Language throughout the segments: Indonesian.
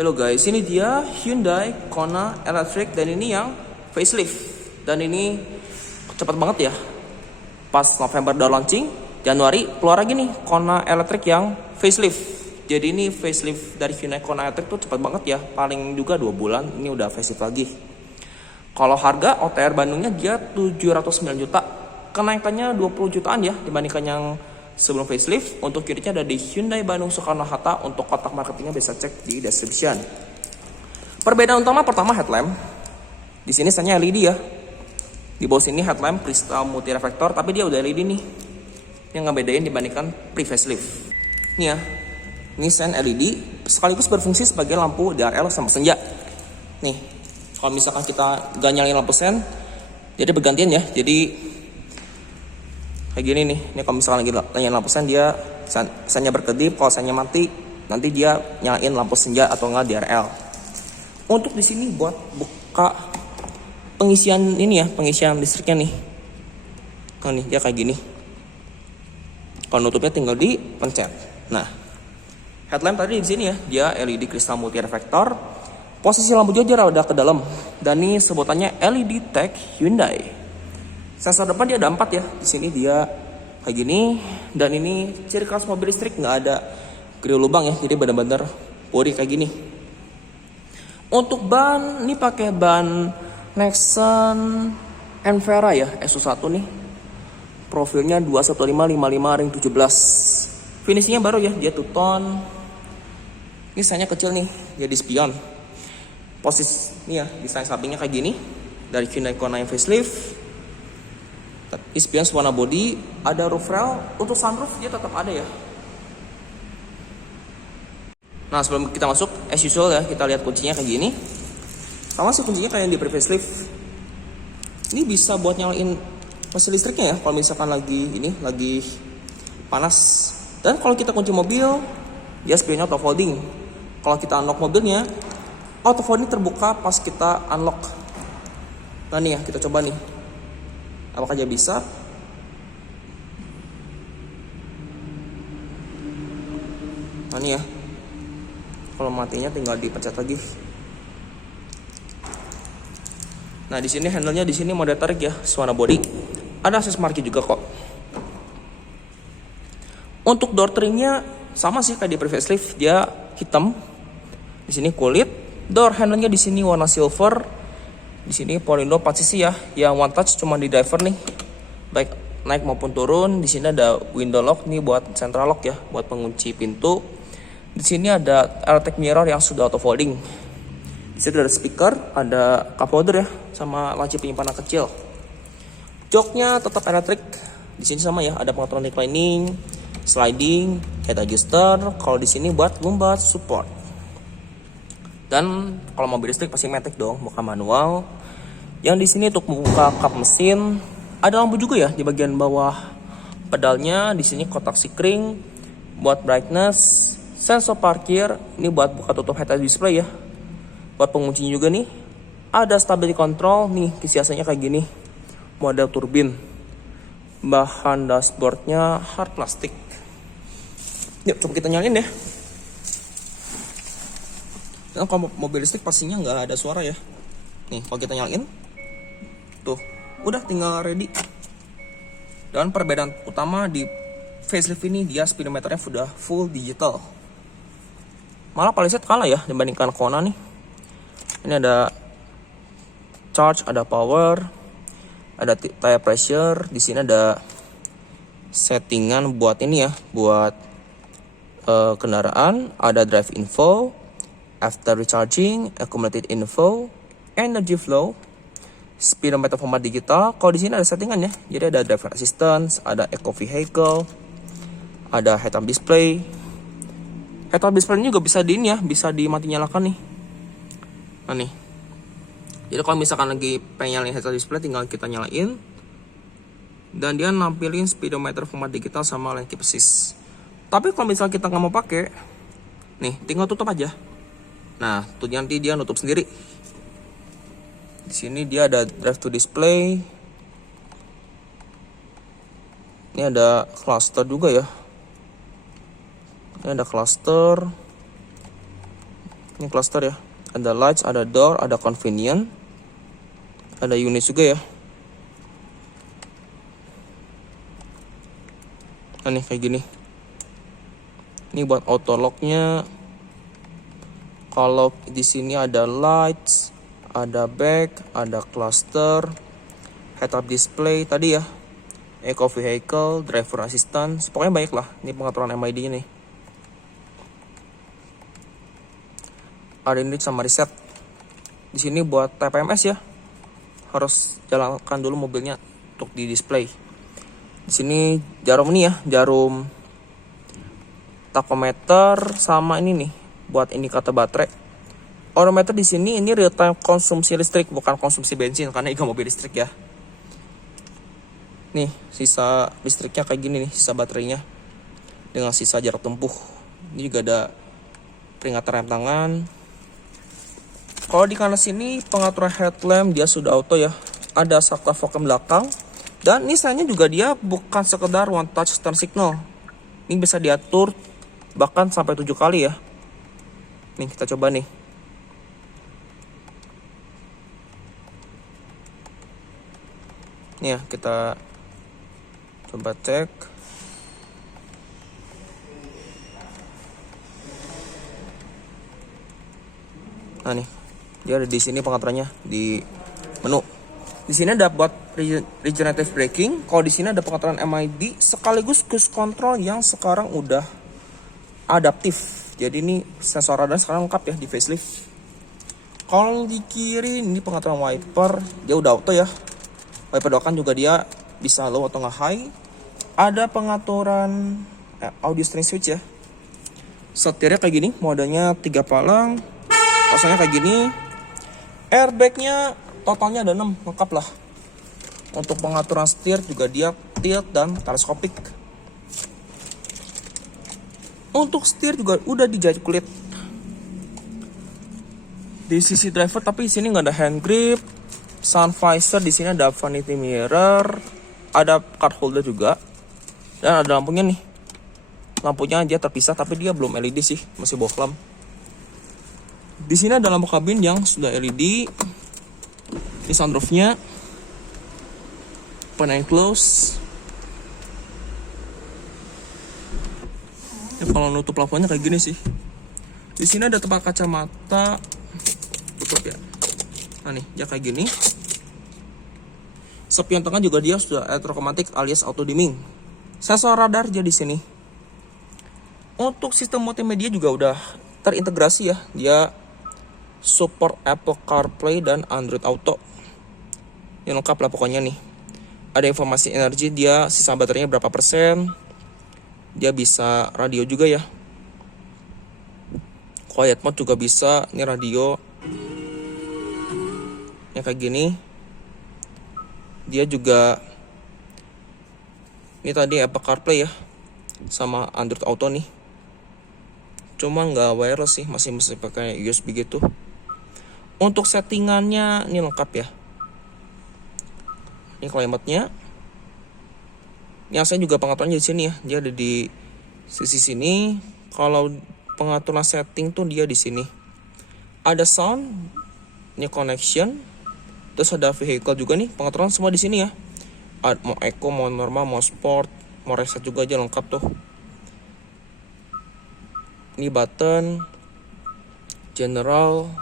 Halo guys, ini dia Hyundai Kona Electric dan ini yang facelift. Dan ini cepat banget ya. Pas November udah launching, Januari keluar lagi nih Kona Electric yang facelift. Jadi ini facelift dari Hyundai Kona Electric tuh cepat banget ya. Paling juga 2 bulan ini udah facelift lagi. Kalau harga OTR Bandungnya dia 709 juta. Kenaikannya 20 jutaan ya dibandingkan yang sebelum facelift. Untuk unitnya ada di Hyundai Bandung Soekarno-Hatta. Untuk kotak marketingnya bisa cek di description. Perbedaan utama pertama headlamp. Di sini sebenarnya LED ya. Di bawah sini headlamp kristal multi reflektor, tapi dia udah LED nih. Yang ngebedain dibandingkan pre-facelift. Ini ya. Ini sen LED sekaligus berfungsi sebagai lampu DRL sama senja. Nih, kalau misalkan kita gak nyalain lampu sen, jadi bergantian ya. Jadi kayak gini nih. Ini kalau misalkan lagi nyalain lampu sen, dia sennya berkedip. Kalau sennya mati, nanti dia nyalain lampu senja atau enggak DRL. Untuk di sini buat buka pengisian ini ya, pengisian listriknya nih. Nah nih dia kayak gini. Kalau nutupnya tinggal dipencet. Nah, headlamp tadi di sini ya, dia LED kristal multi reflektor. Posisi lampu juga udah ke dalam. Dan ini sebutannya LED Tech Hyundai. Sensor depan dia ada 4 ya. Di sini dia kayak gini. Dan ini ciri khas mobil listrik, nggak ada grill lubang ya. Jadi benar-benar body kayak gini. Untuk ban ini pakai ban Nexen Envera ya, SU1 nih. Profilnya 21555 ring 17. Finishingnya baru ya, dia two-tone. Ini sayangnya kecil nih, jadi spion. Posisi nih ya, desain sampingnya kayak gini. Dari Hyundai Kona yang facelift. Spion warna body, ada roof rail. Untuk sunroof dia tetap ada ya. Nah sebelum kita masuk, as usual ya, kita lihat kuncinya kayak gini. Sama sih kuncinya kayak yang di pre-facelift. Ini bisa buat nyalain mesin listriknya ya, kalau misalkan lagi panas. Dan kalau kita kunci mobil, dia spionnya auto folding. Kalau kita unlock mobilnya, auto folding terbuka pas kita unlock. Nah nih ya, kita coba nih. Apakah dia bisa? Nah nih ya. Kalau matinya tinggal dipencet lagi. Nah di sini handle-nya di sini mode tarik ya, warna body. Ada akses marquee juga kok. Untuk door trimnya sama sih kayak di pre-facelift, dia hitam. Di sini kulit. Door handle-nya di sini warna silver. Di sini Polindo 4 sisi ya, yang one touch cuma di driver nih. Baik naik maupun turun. Di sini ada window lock nih buat central lock ya, buat pengunci pintu. Di sini ada electric mirror yang sudah auto folding. Di sini ada speaker, ada cup holder ya, sama laci penyimpanan kecil. Joknya tetap elektrik. Di sini sama ya, ada pengaturan reclining, sliding, head adjuster. Kalau di sini buat lumbar support. Dan kalau mobil listrik pasti matic dong, bukan manual. Yang di sini untuk membuka kap mesin, ada lampu juga ya di bagian bawah pedalnya. Di sini kotak sikring buat brightness, sensor parkir, ini buat buka tutup head-up display ya. Buat penguncinya juga nih. Ada stability control nih, kisiasanya kayak gini. Model turbin. Bahan dashboardnya hard plastik. Yuk coba kita nyalain ya. Dan kalau mobil listrik pastinya nggak ada suara ya. Nih kalau kita nyalain, tuh udah tinggal ready. Dan perbedaan utama di facelift ini, dia speedometernya sudah full digital. Malah Palisade kalah ya dibandingkan Kona nih. Ini ada charge, ada power, ada tire pressure. Di sini ada settingan buat ini ya, buat kendaraan. Ada drive info, after recharging, accumulated info, energy flow, speedometer format digital. Kalau di sini ada settingan ya. Jadi ada driver assistance, ada eco vehicle, ada head-up display. Head-up display juga bisa di ini ya, bisa dimati nyalakan nih. Nah nih. Jadi kalau misalkan lagi pengen nyalain head-up display, tinggal kita nyalain. Dan dia nampilin speedometer format digital sama lane keep assist. Tapi kalau misalkan kita nggak mau pakai, nih tinggal tutup aja. Nah, tuh nanti dia nutup sendiri. Di sini dia ada drive to display. Ini ada cluster juga ya. Ini ada cluster. Ini cluster ya. Ada lights, ada door, ada convenient, ada unit juga ya. Nah nih kayak gini. Ini buat auto locknya. Kalau di sini ada lights, ada back, ada cluster, head up display tadi ya, eco vehicle, driver assistance, pokoknya banyak lah. Ini pengaturan MID-nya nih. Ada ini sama reset. Di sini buat TPMS ya. Harus jalankan dulu mobilnya untuk di display. Di sini jarum ini ya, jarum tachometer sama ini nih buat indikator baterai. Odometer di sini ini real time konsumsi listrik, bukan konsumsi bensin karena ini mobil listrik ya. Nih, sisa listriknya kayak gini nih, sisa baterainya dengan sisa jarak tempuh. Ini juga ada peringatan rem tangan. Kalau di kanan sini pengaturan headlamp dia sudah auto ya. Ada saklar fog belakang. Dan ini sayangnya juga dia bukan sekedar one touch turn signal. Ini bisa diatur bahkan sampai 7 kali ya. Nih kita coba nih. Nih ya, kita coba cek. Nah nih, dia ada di sini pengaturannya di menu. Di sini ada buat regenerative braking. Kalau di sini ada pengaturan MID sekaligus cruise control yang sekarang udah adaptif. Jadi ini sensor radar sekarang lengkap ya di facelift. Kalau di kiri ini pengaturan wiper, dia udah auto ya. Wiper doakan juga dia bisa low atau nggak high. Ada pengaturan audio string switch ya. Setirnya kayak gini, modenya 3 palang. Pasangnya kayak gini. Airbagnya totalnya ada 6, lengkap lah. Untuk pengaturan setir juga dia tilt dan teleskopik. Untuk setir juga udah dijahit kulit. Di sisi driver tapi di sini nggak ada hand grip. Sun visor di sini ada vanity mirror, ada card holder juga, dan ada lampunya nih. Lampunya dia terpisah tapi dia belum LED sih, masih bohlam. Di sini ada lampu kabin yang sudah LED. Ini sunroofnya, open and close. Ya, kalau nutup lampunya kayak gini sih. Di sini ada tempat kacamata, tutup ya. Nah nih, dia kayak gini. Spion tengah juga dia sudah elektromatik alias auto dimming. Sensor radar dia di sini. Untuk sistem multimedia juga udah terintegrasi ya. Dia support Apple CarPlay dan Android Auto. Yang lengkap lah pokoknya nih. Ada informasi energi dia, sisa baterainya berapa persen. Dia bisa radio juga ya. Quiet mode juga bisa. Ini radio yang kayak gini. Dia juga ini tadi Apple CarPlay ya, sama Android Auto nih. Cuma nggak wireless sih, masih pakai USB gitu. Untuk settingannya ini lengkap ya. Ini climate-nya. Yang saya juga pengaturannya di sini ya. Dia ada di sisi sini. Kalau pengaturan setting tuh dia di sini. Ada sound, ini connection. Terus ada vehicle juga nih, pengaturan semua di sini ya. Mau eco, mau normal, mau sport, mau reset juga aja lengkap tuh. Ini button, general,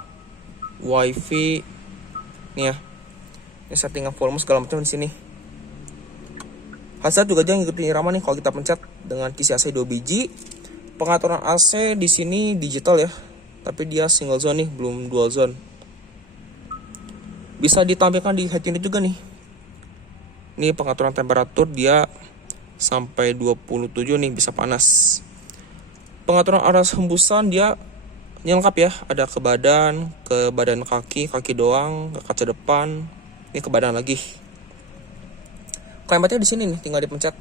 wifi, nih ya. Ini settingan volume segala macam di sini. Hasil juga dia ngikutin irama nih kalau kita pencet dengan kisi AC 2 biji. Pengaturan AC di sini digital ya, tapi dia single zone nih, belum dual zone. Bisa ditampilkan di head unit juga nih. Ini pengaturan temperatur dia sampai 27 nih, bisa panas. Pengaturan arah hembusan dia ini lengkap ya. Ada ke badan kaki doang, ke kaca depan, ini ke badan lagi. Climate-nya di sini nih, tinggal dipencet.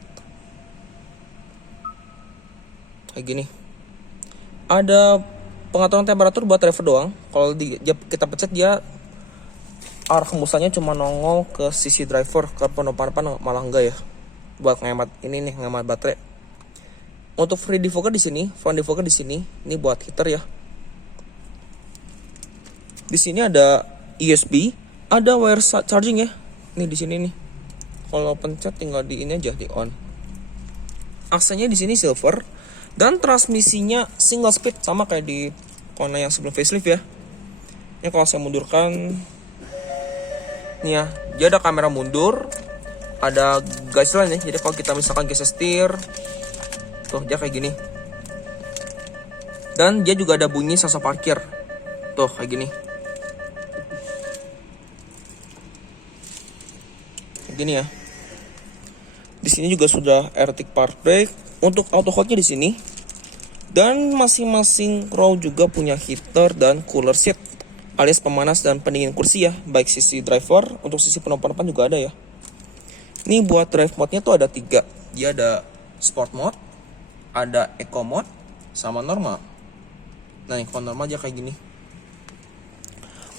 Kayak gini. Ada pengaturan temperatur buat driver doang. Kalau kita pencet dia arah hembusannya cuma nongol ke sisi driver, ke penumpang depan malah enggak ya. Buat ngehemat ini nih, ngehemat baterai. Untuk free defogger di sini, front defogger di sini, ini buat heater ya. Di sini ada USB, ada wire charging ya. Nih di sini nih. Kalau pencet tinggal di ini aja, di on. Aksanya di sini silver dan transmisinya single speed sama kayak di Kona yang sebelum facelift ya. Ini kalau saya mundurkan nih ya, dia ada kamera mundur, ada guideline ya. Jadi kalau kita misalkan geser setir, tuh dia kayak gini. Dan dia juga ada bunyi sensor parkir. Tuh kayak gini. Gini ya. Di sini juga sudah aerotic park brake. Untuk auto hold-nya di sini. Dan masing-masing row juga punya heater dan cooler seat, alias pemanas dan pendingin kursi ya. Baik sisi driver, untuk sisi penumpang depan juga ada ya. Ini buat drive mode-nya tuh ada 3. Dia ada sport mode, ada eco mode, sama normal. Nah, kalau normal aja kayak gini.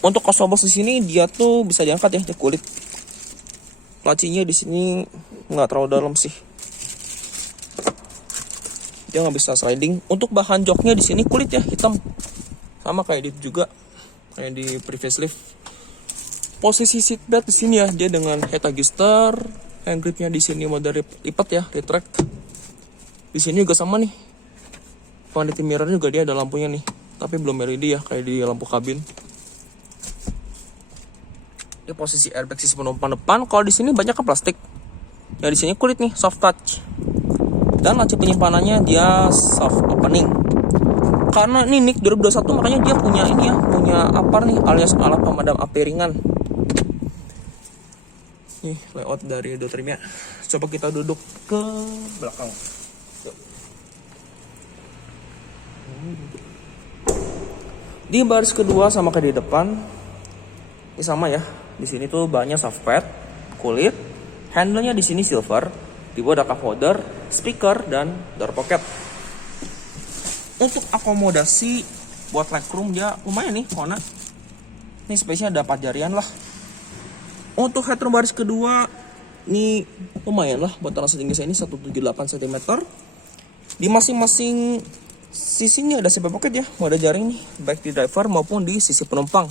Untuk konsol box di sini dia tuh bisa diangkat ya, di kulit. Lacinya di sini nggak terlalu dalam sih. Dia nggak bisa sliding. Untuk bahan joknya di sini kulit ya, hitam. Sama kayak di juga, kayak di pre-facelift. Posisi seatbelt di sini ya, dia dengan head adjuster, hand gripnya di sini mode lipat ya, retract. Di sini juga sama nih. Vanity mirror juga dia ada lampunya nih, tapi belum LED ya, kayak di lampu kabin. Ini posisi airbag sisi penumpang depan. Kalau di sini banyak kan plastik. Ya di sini kulit nih, soft touch. Dan laci penyimpanannya dia soft opening. Karena ini NIK 2021 makanya dia punya ini ya, punya APAR nih, alias alat pemadam api ringan. Nih layout dari door trimnya. Coba kita duduk ke belakang. Di baris kedua sama kayak di depan. Ini sama ya. Di sini tuh banyak soft pad, kulit, handle-nya di sini silver, di bawah ada cup holder, speaker dan door pocket. Untuk akomodasi buat legroom dia lumayan nih, Kona. Ini space-nya ada 4 jarian lah. Untuk headroom baris kedua ini lumayan lah buat tanah setinggi saya ini 178 cm. Di masing-masing sisi ini ada zipper pocket ya, mau ada jaring nih, baik di driver maupun di sisi penumpang.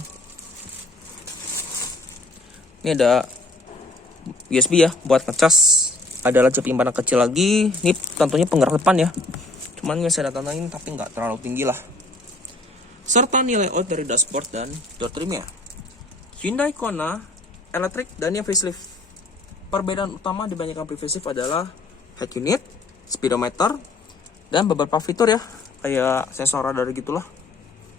Ini ada USB ya buat ngecas. Ada laci penyimpanan kecil lagi. Ini tentunya penggerak depan ya. Cuman yang saya tandain tapi nggak terlalu tinggi lah. Serta nilai layout dari dashboard dan door trimnya. Hyundai Kona elektrik dan yang facelift. Perbedaan utama dibandingkan pre-facelift adalah head unit, speedometer, dan beberapa fitur ya, kayak sensor radar gitulah.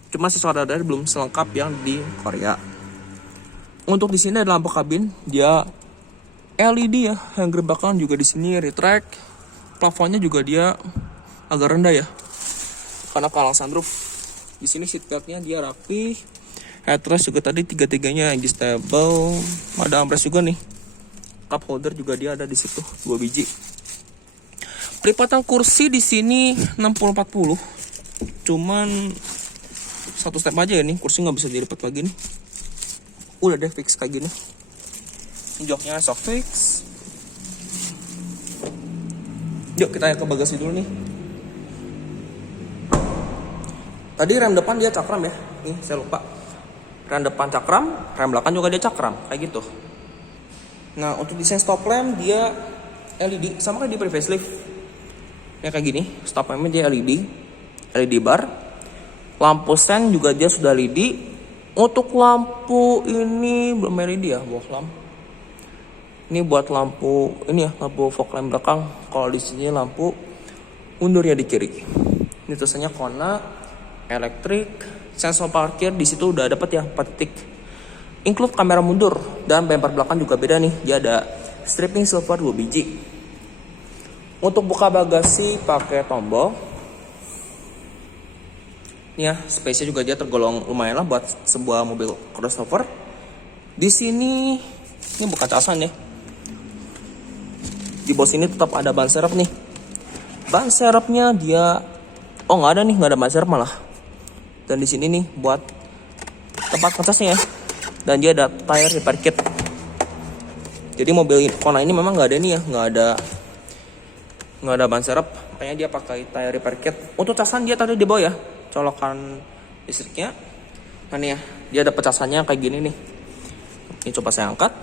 Cuma sensor radar belum selengkap yang di Korea. Untuk di sini ada lampu kabin, dia LED ya, yang gerbang juga di sini retract. Plafonnya juga dia agak rendah ya, karena palang sunroof. Di sini seatbeltnya dia rapi. Headrest juga tadi tiga-tiganya adjustable. Ada armrest juga nih. Cup holder juga dia ada di situ 2 biji. Perlipatan kursi di sini 60-40. Cuman satu step aja ya nih, kursi nggak bisa dilipat lagi nih. Udah deh fix kayak gini. Joknya soft fix. Yuk kita ke bagasi dulu nih. Tadi rem depan dia cakram ya. Nih saya lupa. Rem depan cakram, rem belakang juga dia cakram, kayak gitu. Nah untuk desain stop lamp dia LED sama kayak di pre-facelift. Ya kayak gini, stop lampnya dia LED bar. Lampu stand juga dia sudah LED. Untuk lampu ini belum LED ya, box lamp. Ini buat lampu ini ya, lampu fog lamp belakang. Kalau di sini lampu undurnya di kiri. Ini tulisannya Kona elektrik. Sensor parkir di situ udah dapat ya 4 titik. Include kamera mundur dan bumper belakang juga beda nih. Dia ada stripping silver 2 biji. Untuk buka bagasi pakai tombol. Ini ya, space-nya juga dia tergolong lumayan lah buat sebuah mobil crossover. Di sini ini bukan casan ya. Di bawah sini tetap ada ban serep nih. Ban serepnya dia nggak ada nih, nggak ada ban serep malah. Dan di sini nih buat tempat ngecasnya ya. Dan dia ada tire repair kit. Jadi mobil Kona ini memang nggak ada nih ya, nggak ada ban serep. Makanya dia pakai tire repair kit. Untuk casan dia tadi di bawah ya, colokan listriknya. Nah nih ya, Dia ada pecasannya kayak gini nih. Ini coba saya angkat.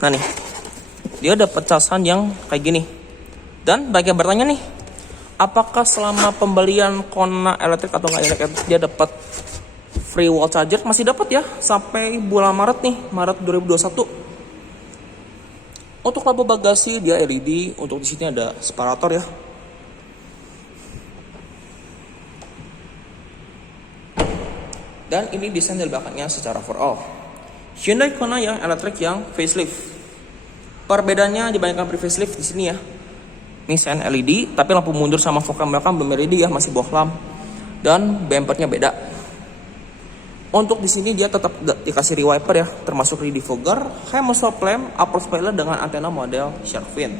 Nah nih, dia ada pecasan yang kayak gini. Dan banyak yang bertanya nih, apakah selama pembelian Kona elektrik atau nggak elektrik dia dapat free wall charger? Masih dapat ya, sampai bulan Maret nih, Maret 2021. Untuk lampu bagasi dia LED. Untuk di sini ada separator ya. Dan ini desain dari belakangnya secara overall. Hyundai Kona yang elektrik yang facelift. Perbedaannya dibandingkan pre-facelift di sini ya. Ini sen LED, tapi lampu mundur sama fog lamp belakang belum LED ya, masih bohlam. Dan bumpernya beda. Untuk di sini dia tetap dikasih rear wiper ya, termasuk rear defogger, HEMA stop lamp, upper spoiler dengan antena model shark fin.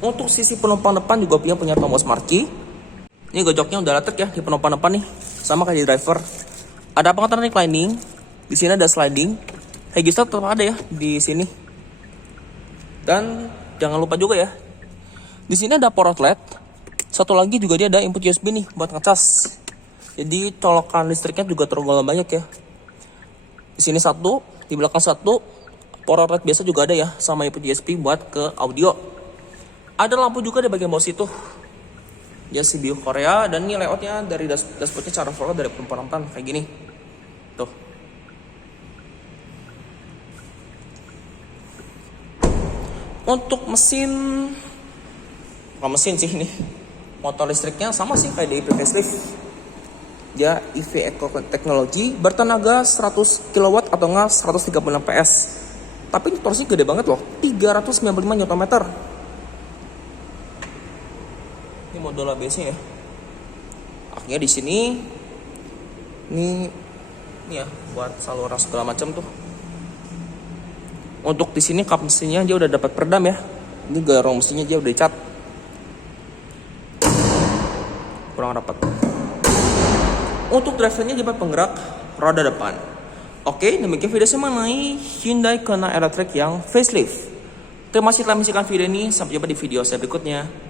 Untuk sisi penumpang depan juga punya tombol smart key. Ini gojoknya udah elektrik ya di penumpang depan nih, sama kayak di driver. Ada pengeteran reclining, di sini ada sliding, register tetap ada ya di sini. Dan jangan lupa juga ya, di sini ada power outlet. Satu lagi juga dia ada input USB nih buat ngecas. Jadi colokan listriknya juga tergolong banyak ya. Di sini satu, di belakang satu. Power outlet biasa juga ada ya, sama input USB buat ke audio. Ada lampu juga di bagian bawah situ. Dia CBU Korea, dan ini layoutnya dari dashboardnya cara overall dari penumpang kayak gini. Tuh. Untuk mesin, bukan mesin sih ini, motor listriknya sama sih kayak di facelift. Dia EV Eco Technology, bertenaga 100 kW atau enggak 136 PS. Tapi ini torsinya gede banget loh, 395 Nm. Ini modul ABS-nya ya. Akhirnya di sini ini ya buat saluran segala macam tuh. Untuk di sini kap mesinnya dia udah dapat peredam ya. Ini garong mesinnya dia udah dicat. Kurang rapat. Untuk drivernya dia penggerak roda depan. Oke, demikian video saya mengenai Hyundai Kona elektrik yang facelift. Terima kasih telah menyaksikan video ini. Sampai jumpa di video saya berikutnya.